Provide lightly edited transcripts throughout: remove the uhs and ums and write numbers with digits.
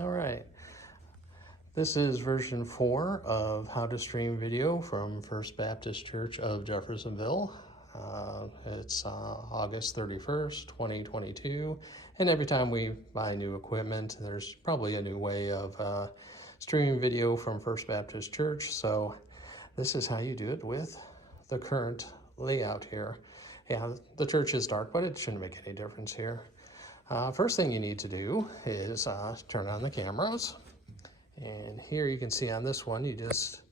All right. This is version 4 of how to stream video from First Baptist Church of Jeffersonville. It's August 31st, 2022. And every time we buy new equipment, there's probably a new way of streaming video from First Baptist Church. So this is how you do it with the current layout here. Yeah, the church is dark, but it shouldn't make any difference here. First thing you need to do is turn on the cameras. And here you can see on this one, you just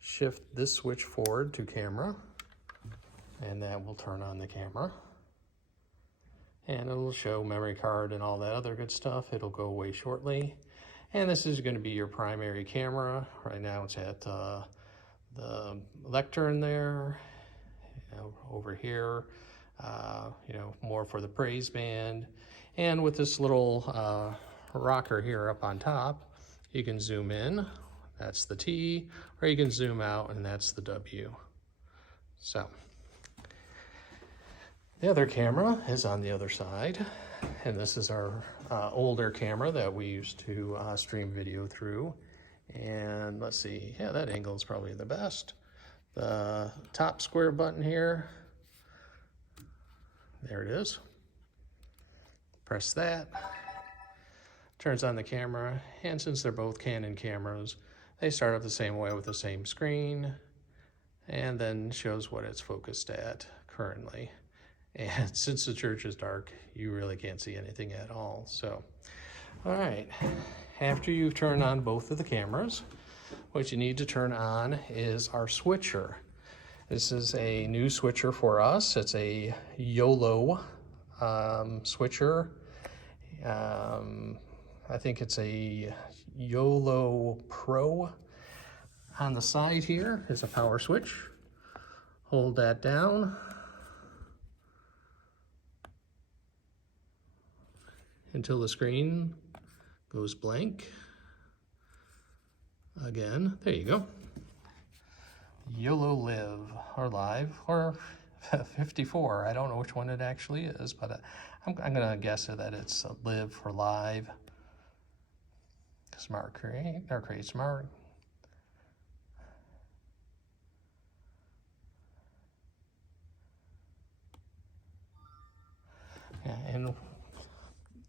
shift this switch forward to camera, and that will turn on the camera. And it'll show memory card and all that other good stuff. It'll go away shortly. And this is going to be your primary camera. Right now it's at the lectern there. Over here, more for the praise band. And with this little rocker here up on top, you can zoom in, that's the T, or you can zoom out, and that's the W. So, the other camera is on the other side, and this is our older camera that we used to stream video through. And let's see, yeah, that angle is probably the best. The top square button here, there it is. Press that. Turns on the camera, and since they're both Canon cameras, they start up the same way with the same screen, and then shows what it's focused at currently. And since the church is dark, you really can't see anything at all. So, all right, after you've turned on both of the cameras, what you need to turn on is our switcher. This is a new switcher for us. It's a YOLO switcher. I think it's a YOLO Pro. On the side here is a power switch. Hold that down. Until the screen goes blank. Again, there you go. YOLO Live, or Live, or 54. I don't know which one it actually is, but I'm gonna guess that it's Live for Live. Smart Create, or Create Smart. Yeah, and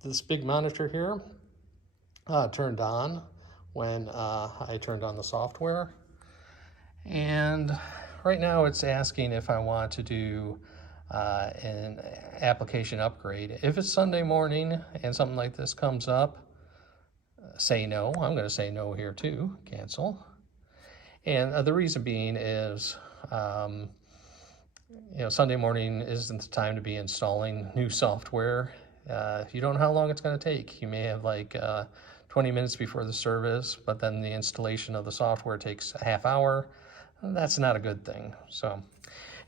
this big monitor here turned on when I turned on the software. And right now it's asking if I want to do an application upgrade. If it's Sunday morning and something like this comes up, say no. I'm going to say no here too, cancel. And the reason being is, Sunday morning isn't the time to be installing new software. You don't know how long it's going to take. You may have 20 minutes before the service, but then the installation of the software takes a half hour. That's not a good thing. So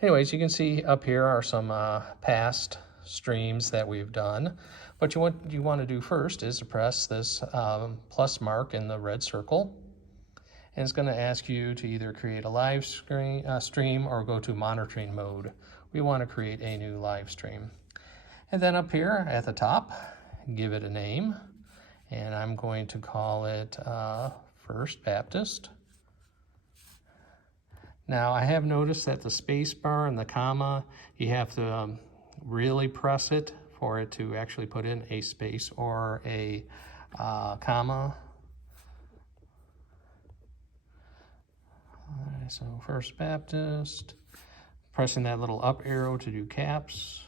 anyways, you can see up here are some past streams that we've done. But what you want to do first is to press this plus mark in the red circle. And it's going to ask you to either create a live stream or go to monitoring mode. We want to create a new live stream. And then up here at the top, give it a name. And I'm going to call it First Baptist. Now I have noticed that the space bar and the comma, you have to really press it for it to actually put in a space or a comma. All right, so First Baptist, pressing that little up arrow to do caps.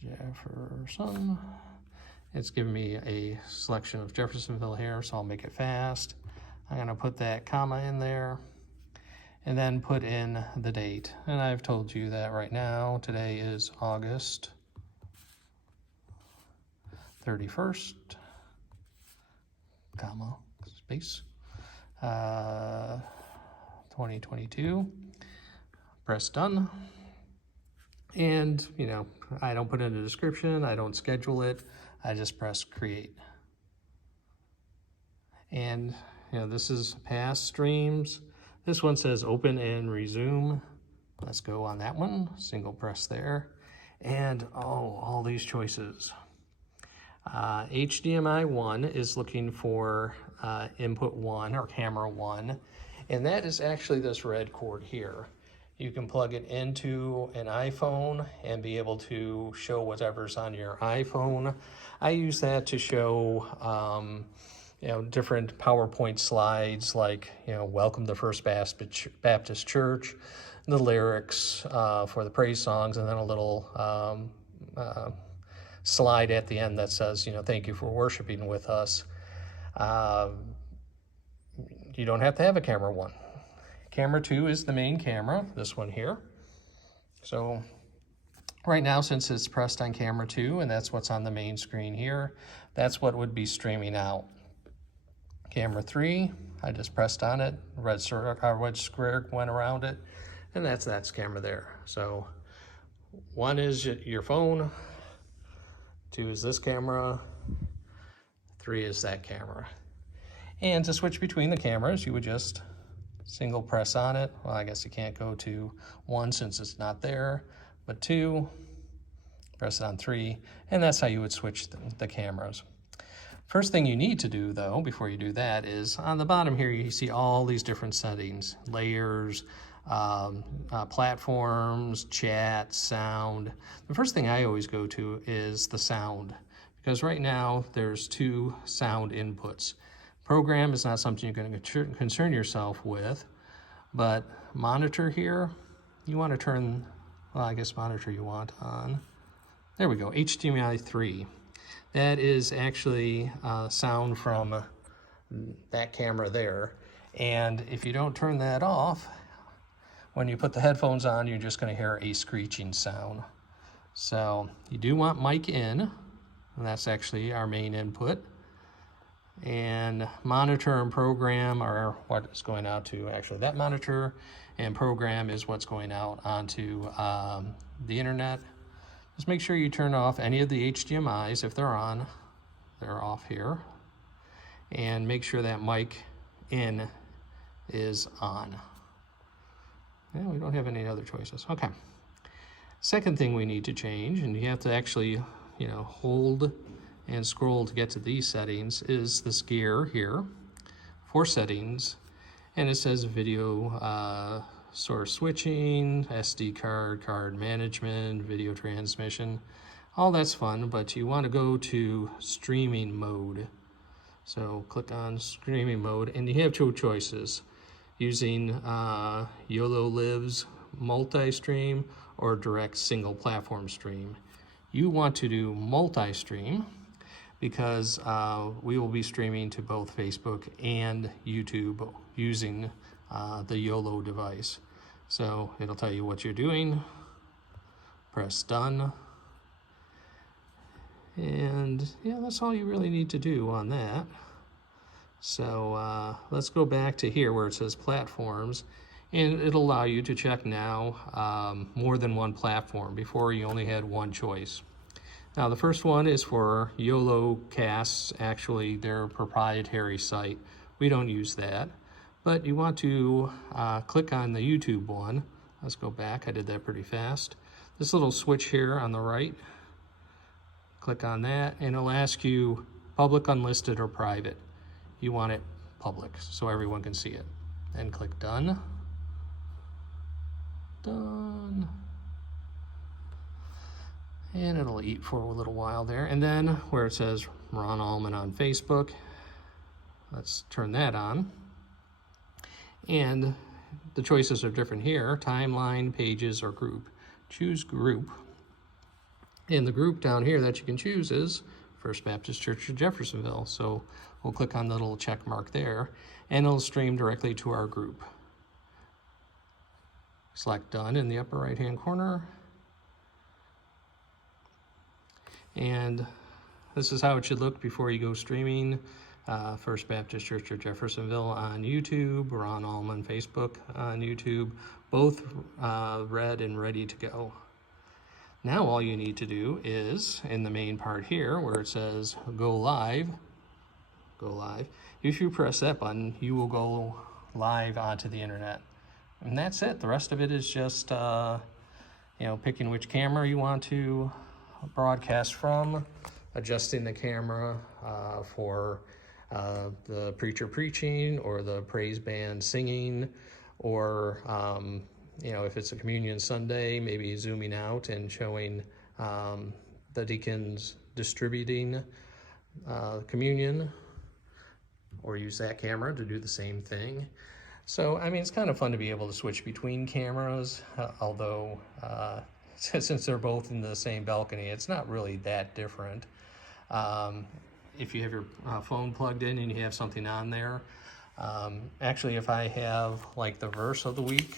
Jefferson. It's giving me a selection of Jeffersonville here, so I'll make it fast. I'm gonna put that comma in there and then put in the date. And I've told you that right now, today is August 31st, comma, space, 2022. Press done. And, I don't put in a description, I don't schedule it, I just press create. And, this is past streams. This one says open and resume. Let's go on that one, single press there. And, all these choices. HDMI 1 is looking for input 1 or camera 1, and that is actually this red cord here. You can plug it into an iPhone and be able to show whatever's on your iPhone. I use that to show different PowerPoint slides, like, welcome to First Baptist Church, the lyrics for the praise songs, and then a little slide at the end that says, thank you for worshiping with us. You don't have to have a camera 1. Camera 2 is the main camera, this one here. So right now, since it's pressed on camera 2, and that's what's on the main screen here, that's what would be streaming out. Camera 3, I just pressed on it, red square went around it, and that's camera there. So 1 is your phone, 2 is this camera, 3 is that camera. And to switch between the cameras, you would just single press on it. Well, I guess you can't go to 1 since it's not there, but 2, press it on 3, and that's how you would switch the cameras. First thing you need to do, though, before you do that, is on the bottom here, you see all these different settings, layers, platforms, chat, sound. The first thing I always go to is the sound, because right now there's 2 sound inputs. Program is not something you're going to concern yourself with, but monitor here, you want to turn, well, I guess monitor you want on. There we go, HDMI 3. That is actually sound from that camera there. And if you don't turn that off, when you put the headphones on, you're just going to hear a screeching sound. So you do want mic in, and that's actually our main input. And monitor and program are what is going out to actually that monitor, and program is what's going out onto the internet. Just make sure you turn off any of the HDMIs. If they're on, they're off here. And make sure that mic in is on. Yeah, we don't have any other choices. Okay. Second thing we need to change, and you have to actually, hold and scroll to get to these settings, is this gear here for settings, and it says video source switching, SD card management, video transmission. All that's fun, but you want to go to streaming mode. So click on streaming mode, and you have 2 choices, using YOLO Lives multi-stream or direct single platform stream. You want to do multi-stream, because we will be streaming to both Facebook and YouTube using the YOLO device. So it'll tell you what you're doing. Press done. And yeah, that's all you really need to do on that. So let's go back to here where it says platforms, and it'll allow you to check now more than 1 platform. Before, you only had 1 choice. Now, the first one is for YOLO Casts, actually their proprietary site. We don't use that, but you want to click on the YouTube one. Let's go back, I did that pretty fast. This little switch here on the right, click on that, and it'll ask you public, unlisted, or private. You want it public, so everyone can see it. And click done. Done. And it'll eat for a little while there. And then where it says Ron Allman on Facebook, let's turn that on. And the choices are different here: timeline, pages, or group. Choose group. And the group down here that you can choose is First Baptist Church of Jeffersonville. So we'll click on the little check mark there, and it'll stream directly to our group. Select done in the upper right hand corner. And this is how it should look before you go streaming. First Baptist Church of Jeffersonville on YouTube, Ron Allman Facebook on YouTube, both red and ready to go. Now all you need to do is, in the main part here where it says go live, if you press that button, you will go live onto the internet. And that's it. The rest of it is just picking which camera you want to broadcast from, adjusting the camera for the preacher preaching or the praise band singing, or you know, if it's a communion Sunday, maybe zooming out and showing the deacons distributing communion, or use that camera to do the same thing. So, I mean, it's kind of fun to be able to switch between cameras, although since they're both in the same balcony, it's not really that different. If you have your phone plugged in and you have something on there, actually, if I have like the verse of the week,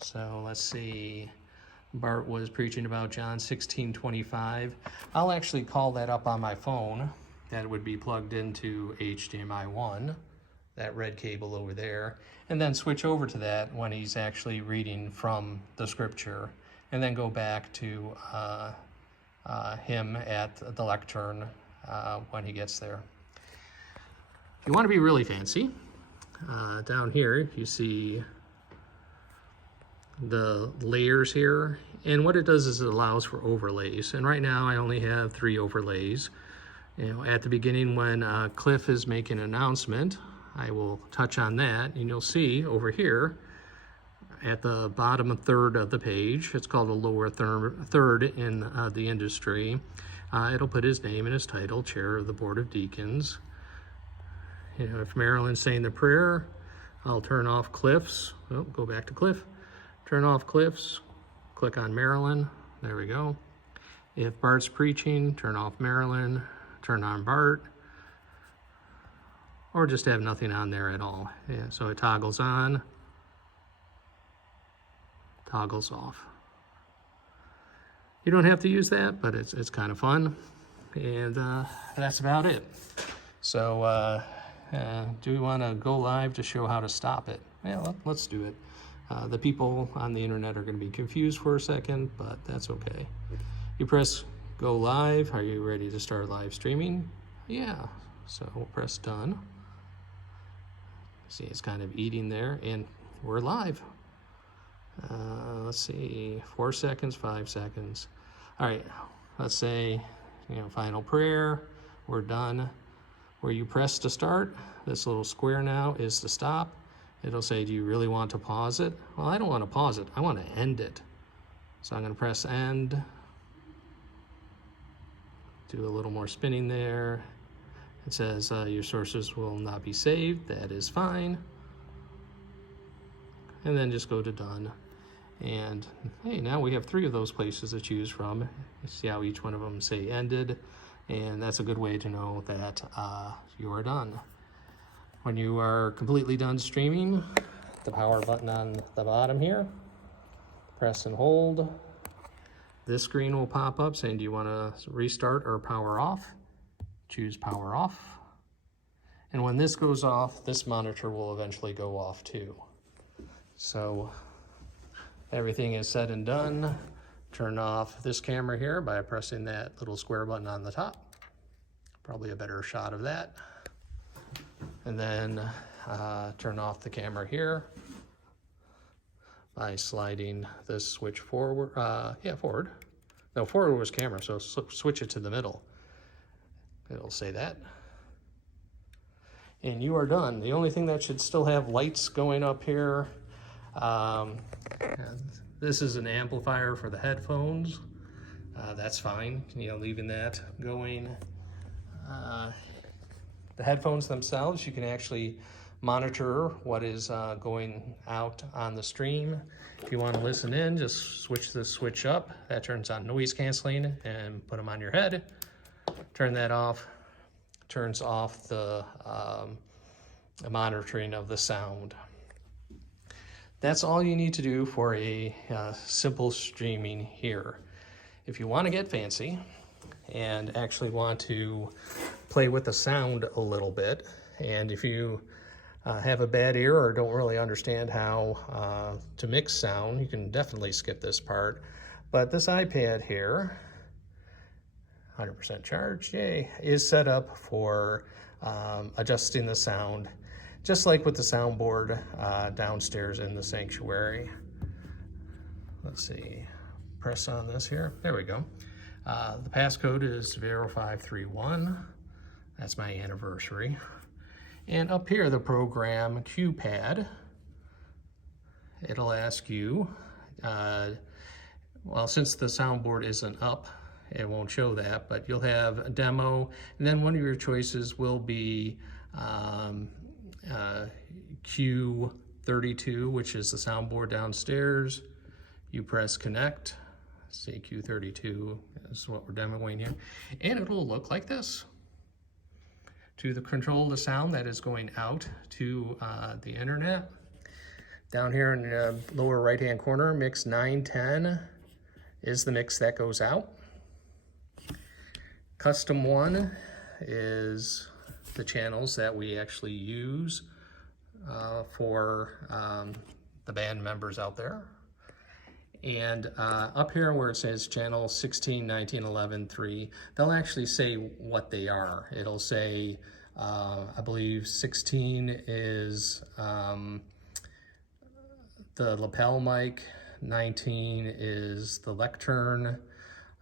so let's see, Bart was preaching about John 16:25. I'll actually call that up on my phone. That would be plugged into HDMI 1, that red cable over there, and then switch over to that when he's actually reading from the scripture, and then go back to him at the lectern when he gets there. If you want to be really fancy, down here you see the layers here, and what it does is it allows for overlays, and right now I only have 3 overlays. You know, at the beginning when Cliff is making an announcement, I will touch on that, and you'll see over here at the bottom third of the page, it's called the lower third in the industry, it'll put his name and his title, Chair of the Board of Deacons. You know, if Marilyn's saying the prayer, I'll turn off Cliff's, oh, go back to Cliff, turn off Cliff's, click on Marilyn, there we go. If Bart's preaching, turn off Marilyn, turn on Bart, or just have nothing on there at all. Yeah, so it toggles on, toggles off. You don't have to use that, but it's kind of fun, and that's about it. So do we want to go live to show how to stop it? Yeah, let's do it. The people on the internet are going to be confused for a second, but that's okay. You press go live. Are you ready to start live streaming? Yeah, so we'll press done. See, it's kind of eating there, and we're live. Let's see, 4 seconds, 5 seconds. All right, let's say, you know, final prayer, we're done. Where you press to start, this little square now is to stop. It'll say, do you really want to pause it? Well, I don't want to pause it, I want to end it. So I'm going to press end. Do a little more spinning there. It says your sources will not be saved. That is fine. And then just go to done. And hey, now we have 3 of those places to choose from. You see how each one of them say ended, and that's a good way to know that you are done. When you are completely done streaming, the power button on the bottom here, press and hold. This screen will pop up saying, do you want to restart or power off? Choose power off. And when this goes off, this monitor will eventually go off too. So everything is said and done. Turn off this camera here by pressing that little square button on the top. Probably a better shot of that. And then turn off the camera here by sliding this switch forward. Forward. No, forward was camera, so switch it to the middle. It'll say that. And you are done. The only thing that should still have lights going up here, this is an amplifier for the headphones. That's fine, you know, leaving that going. The headphones themselves, you can actually monitor what is going out on the stream. If you want to listen in, just switch this switch up. That turns on noise canceling and put them on your head. Turn that off, turns off the monitoring of the sound. That's all you need to do for a simple streaming here. If you want to get fancy and actually want to play with the sound a little bit, and if you have a bad ear or don't really understand how to mix sound, you can definitely skip this part. But this iPad here, 100% charged, yay, is set up for adjusting the sound, just like with the soundboard downstairs in the sanctuary. Let's see, press on this here, there we go. The passcode is 0531. That's my anniversary. And up here, the program Q pad, it'll ask you, well, since the soundboard isn't up, it won't show that, but you'll have a demo, and then one of your choices will be Q32, which is the soundboard downstairs. You press connect, say Q32, this is what we're demoing here, and it'll look like this. To control the sound that is going out to the internet, down here in the lower right-hand corner, mix 910 is the mix that goes out. Custom 1 is the channels that we actually use for the band members out there. And up here where it says channel 16, 19, 11, 3, they'll actually say what they are. It'll say, I believe 16 is the lapel mic, 19 is the lectern,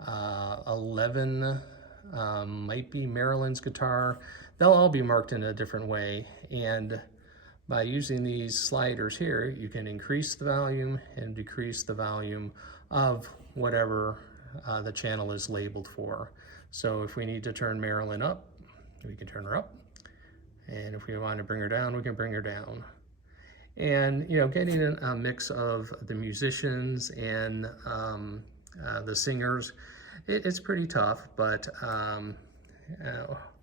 11 might be Marilyn's guitar. They'll all be marked in a different way, and by using these sliders here, you can increase the volume and decrease the volume of whatever the channel is labeled for. So if we need to turn Marilyn up, we can turn her up, and if we want to bring her down, we can bring her down. And you know, getting a mix of the musicians and the singers, it's pretty tough, but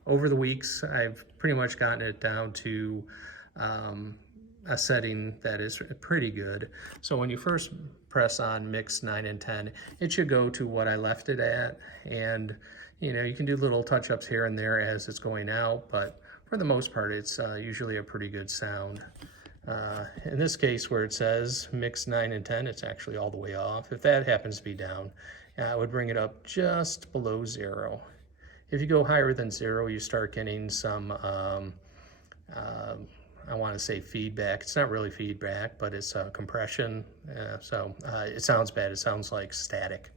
over the weeks, I've pretty much gotten it down to a setting that is pretty good. So when you first press on mix 9 and 10, it should go to what I left it at, and you know, you can do little touch-ups here and there as it's going out, but for the most part, it's usually a pretty good sound. In this case, where it says mix 9 and 10, it's actually all the way off. If that happens to be down, I would bring it up just below 0. If you go higher than 0, you start getting some, I want to say feedback. It's not really feedback, but it's compression. So it sounds bad. It sounds like static.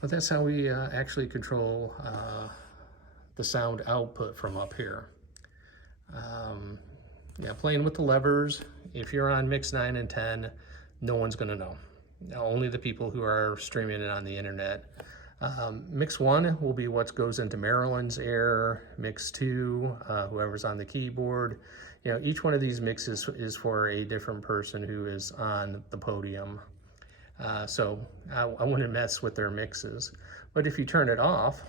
But that's how we actually control the sound output from up here. Yeah, playing with the levers, if you're on mix 9 and 10, no one's gonna know. Only the people who are streaming it on the internet. Mix 1 will be what goes into Marilyn's ear. Mix 2, whoever's on the keyboard. You know, each one of these mixes is for a different person who is on the podium. So I wouldn't mess with their mixes. But if you turn it off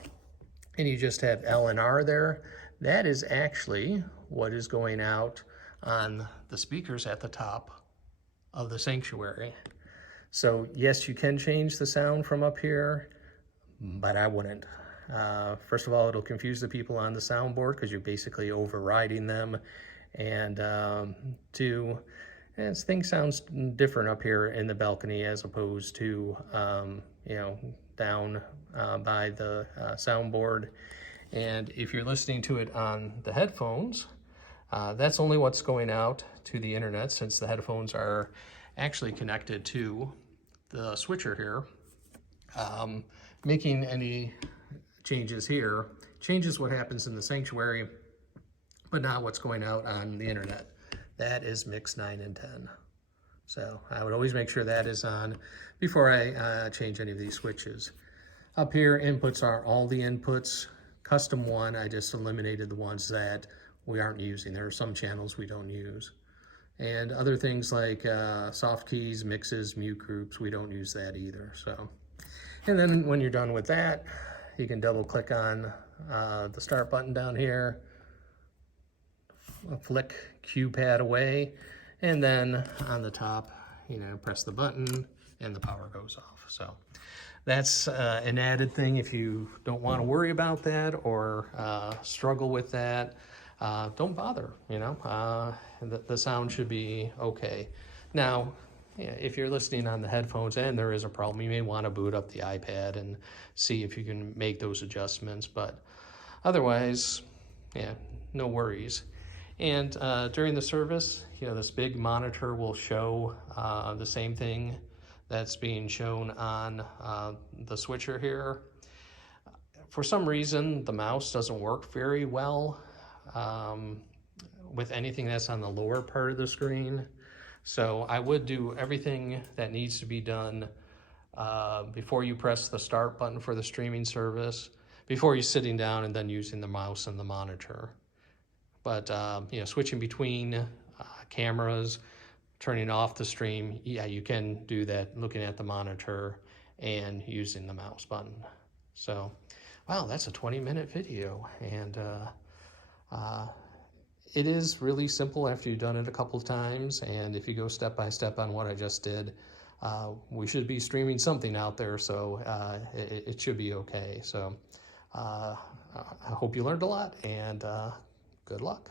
and you just have L and R there, that is actually what is going out on the speakers at the top of the sanctuary. So yes, you can change the sound from up here, but I wouldn't. First of all, it'll confuse the people on the soundboard because you're basically overriding them. And two, things sounds different up here in the balcony as opposed to, you know, down by the soundboard. And if you're listening to it on the headphones, that's only what's going out to the internet, since the headphones are actually connected to the switcher here. Making any changes here changes what happens in the sanctuary, but not what's going out on the internet. That is mix 9 and 10. So I would always make sure that is on before I change any of these switches. Up here, inputs are all the inputs. Custom 1, I just eliminated the ones that we aren't using. There are some channels we don't use. And other things like soft keys, mixes, mute groups, we don't use that either. So, and then when you're done with that, you can double click on the start button down here, flick Q pad away, and then on the top, you know, press the button and the power goes off. So that's an added thing. If you don't want to worry about that or struggle with that, don't bother, you know, the sound should be okay. Now, yeah, if you're listening on the headphones and there is a problem, you may want to boot up the iPad and see if you can make those adjustments, but otherwise, yeah, no worries. And during the service, you know, this big monitor will show the same thing that's being shown on the switcher here. For some reason, the mouse doesn't work very well with anything that's on the lower part of the screen. So I would do everything that needs to be done before you press the start button for the streaming service, before you're sitting down and then using the mouse and the monitor. But you know, switching between cameras, turning off the stream, yeah, you can do that looking at the monitor and using the mouse button. So, wow, that's a 20-minute video, and it is really simple after you've done it a couple of times, and if you go step by step on what I just did, we should be streaming something out there, so it should be okay. So I hope you learned a lot, and good luck.